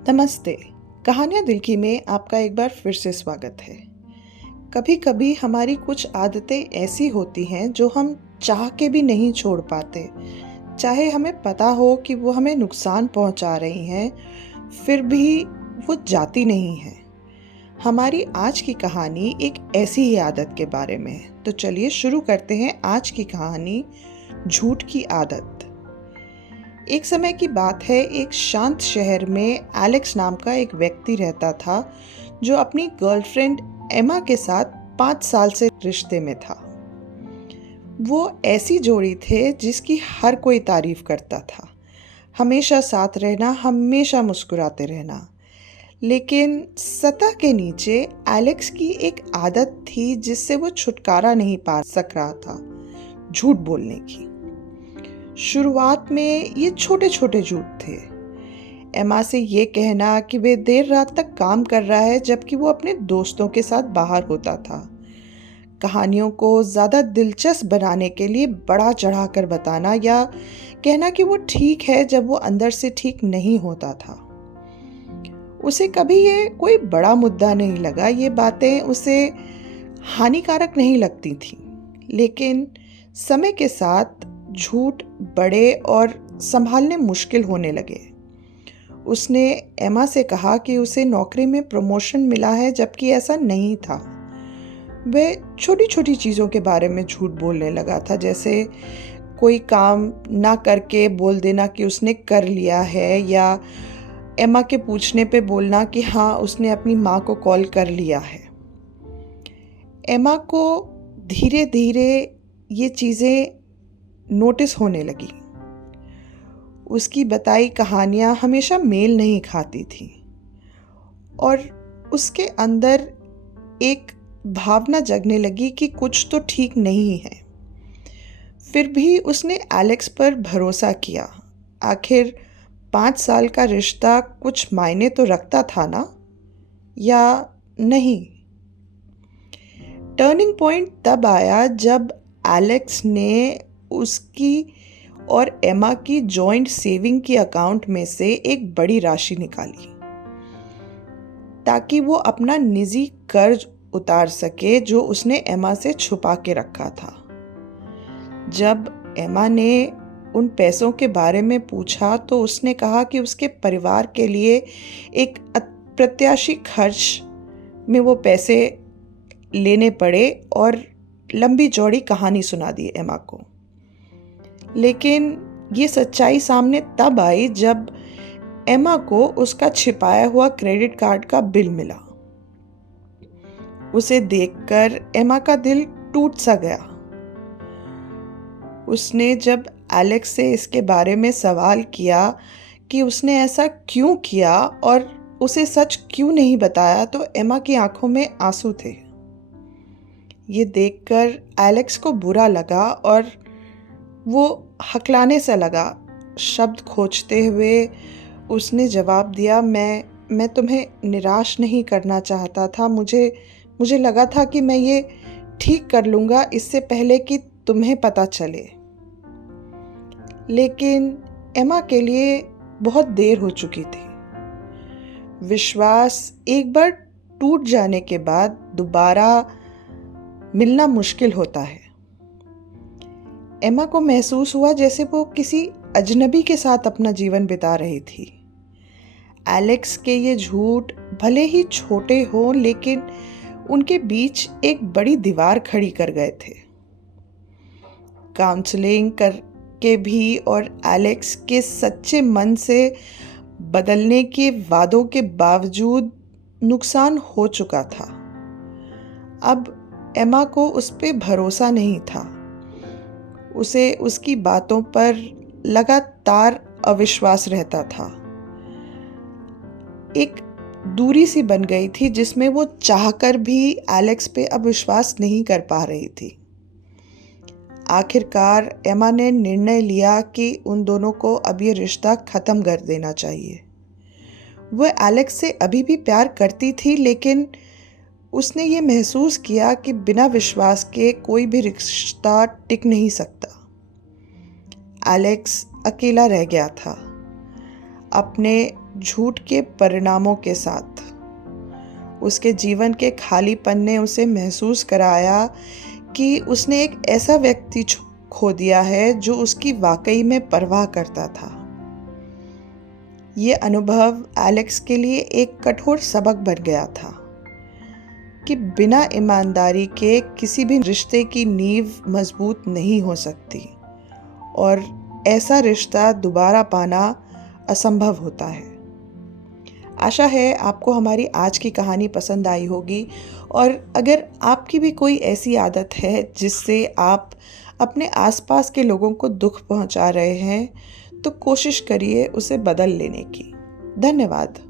नमस्ते। कहानियाँ दिल की में आपका एक बार फिर से स्वागत है। कभी कभी हमारी कुछ आदतें ऐसी होती हैं जो हम चाह के भी नहीं छोड़ पाते, चाहे हमें पता हो कि वो हमें नुकसान पहुंचा रही हैं, फिर भी वो जाती नहीं है। हमारी आज की कहानी एक ऐसी ही आदत के बारे में है। तो चलिए शुरू करते हैं आज की कहानी, झूठ की आदत। एक समय की बात है, एक शांत शहर में एलेक्स नाम का एक व्यक्ति रहता था जो अपनी गर्लफ्रेंड एमा के साथ 5 साल से रिश्ते में था। वो ऐसी जोड़ी थे जिसकी हर कोई तारीफ करता था, हमेशा साथ रहना, हमेशा मुस्कुराते रहना। लेकिन सतह के नीचे एलेक्स की एक आदत थी जिससे वो छुटकारा नहीं पा सक रहा था, झूठ बोलने की। शुरुआत में ये छोटे छोटे झूठ थे। एमा से ये कहना कि वे देर रात तक काम कर रहा है जबकि वो अपने दोस्तों के साथ बाहर होता था। कहानियों को ज़्यादा दिलचस्प बनाने के लिए बड़ा चढ़ाकर बताना या कहना कि वो ठीक है जब वो अंदर से ठीक नहीं होता था। उसे कभी ये कोई बड़ा मुद्दा नहीं लगा, ये बातें उसे हानिकारक नहीं लगती थी। लेकिन समय के साथ झूठ बड़े और संभालने मुश्किल होने लगे। उसने एमा से कहा कि उसे नौकरी में प्रमोशन मिला है जबकि ऐसा नहीं था। वह छोटी छोटी चीज़ों के बारे में झूठ बोलने लगा था, जैसे कोई काम ना करके बोल देना कि उसने कर लिया है, या एमा के पूछने पे बोलना कि हाँ उसने अपनी माँ को कॉल कर लिया है। एमा को धीरे धीरे ये चीज़ें नोटिस होने लगी। उसकी बताई कहानियाँ हमेशा मेल नहीं खाती थी और उसके अंदर एक भावना जगने लगी कि कुछ तो ठीक नहीं है। फिर भी उसने एलेक्स पर भरोसा किया। आखिर 5 साल का रिश्ता कुछ मायने तो रखता था ना, या नहीं? टर्निंग पॉइंट तब आया जब एलेक्स ने उसकी और एमा की जॉइंट सेविंग की अकाउंट में से एक बड़ी राशि निकाली ताकि वो अपना निजी कर्ज उतार सके जो उसने एमा से छुपा के रखा था। जब एमा ने उन पैसों के बारे में पूछा तो उसने कहा कि उसके परिवार के लिए एक अप्रत्याशित खर्च में वो पैसे लेने पड़े, और लंबी चौड़ी कहानी सुना दी एमा को। लेकिन ये सच्चाई सामने तब आई जब एमा को उसका छिपाया हुआ क्रेडिट कार्ड का बिल मिला। उसे देखकर एमा का दिल टूट सा गया। उसने जब एलेक्स से इसके बारे में सवाल किया कि उसने ऐसा क्यों किया और उसे सच क्यों नहीं बताया, तो एमा की आंखों में आंसू थे। ये देखकर एलेक्स को बुरा लगा और वो हकलाने सा लगा। शब्द खोजते हुए उसने जवाब दिया, मैं तुम्हें निराश नहीं करना चाहता था। मुझे लगा था कि मैं ये ठीक कर लूँगा इससे पहले कि तुम्हें पता चले। लेकिन एमा के लिए बहुत देर हो चुकी थी। विश्वास एक बार टूट जाने के बाद दोबारा मिलना मुश्किल होता है। एमा को महसूस हुआ जैसे वो किसी अजनबी के साथ अपना जीवन बिता रही थी। एलेक्स के ये झूठ भले ही छोटे हों, लेकिन उनके बीच एक बड़ी दीवार खड़ी कर गए थे। काउंसलिंग करके भी और एलेक्स के सच्चे मन से बदलने के वादों के बावजूद नुकसान हो चुका था। अब एमा को उस पे भरोसा नहीं था। उसे उसकी बातों पर लगातार अविश्वास रहता था। एक दूरी सी बन गई थी जिसमें वो चाहकर भी एलेक्स पे अब विश्वास नहीं कर पा रही थी। आखिरकार एमा ने निर्णय लिया कि उन दोनों को अब ये रिश्ता ख़त्म कर देना चाहिए। वह एलेक्स से अभी भी प्यार करती थी, लेकिन उसने ये महसूस किया कि बिना विश्वास के कोई भी रिश्ता टिक नहीं सकता। एलेक्स अकेला रह गया था। अपने झूठ के परिणामों के साथ। उसके जीवन के खालीपन ने उसे महसूस कराया कि उसने एक ऐसा व्यक्ति खो दिया है जो उसकी वाकई में परवाह करता था। ये अनुभव एलेक्स के लिए एक कठोर सबक बन गया था कि बिना ईमानदारी के किसी भी रिश्ते की नींव मजबूत नहीं हो सकती और ऐसा रिश्ता दोबारा पाना असंभव होता है। आशा है आपको हमारी आज की कहानी पसंद आई होगी, और अगर आपकी भी कोई ऐसी आदत है जिससे आप अपने आसपास के लोगों को दुख पहुंचा रहे हैं, तो कोशिश करिए उसे बदल लेने की। धन्यवाद।